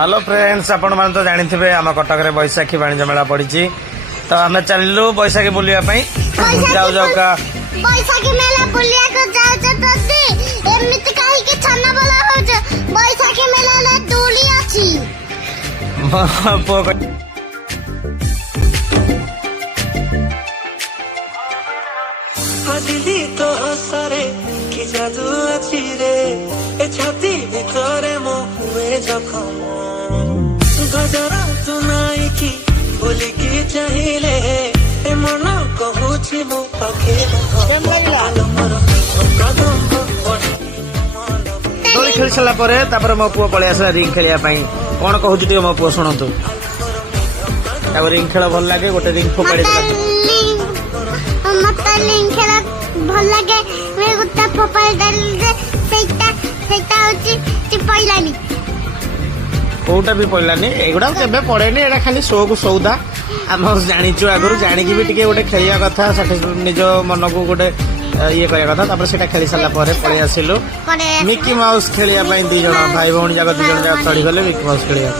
hello friends, आपण मैंने तो जानी थे आम कटक में बैशाखी वाणिज्य मेला पड़ी तो आम चलू बैशाखी बुलाई जाऊ जाऊ का बैशाखी मेला बुलिया को जाउछ तदी एमिति काहे के छन्ना बोला होछ बैशाखी मेला ले डोली अछि दिल्ली तो सरे कि जादू अछि रे ए छाती भितरे मो हुए जखम गजरा तू नाई की बोली की चाहिले ए मन कहूछि मो पाखे दौड़ी खेल सारा पर मो पुआ पलि आसा रिंग खेलिया कौन कहूँ मो पुआ शुणु रिंग खेल भल लगे गोटे रिंग फोपाड़ी मत लिंग खेला भल लागे मैं गुत्ता फोपाल डाल दे सेटा होची चिपइलानी कोटा भी पड़लानी एगुड़ा केबे पड़ेनी एटा खाली शो को सौदा आम जानिचु आगु जानिकी भी टिके गोटे खेलिया कथा निज मन को गोटे ये करिया कथा तापर सेटा खेली सारा परे पळि आसिलु मिकी माउस खेलिया पई 2 जण भाई भौणी जाक 2 जण जाक चढ़ी गले मिकी माउस खेलिया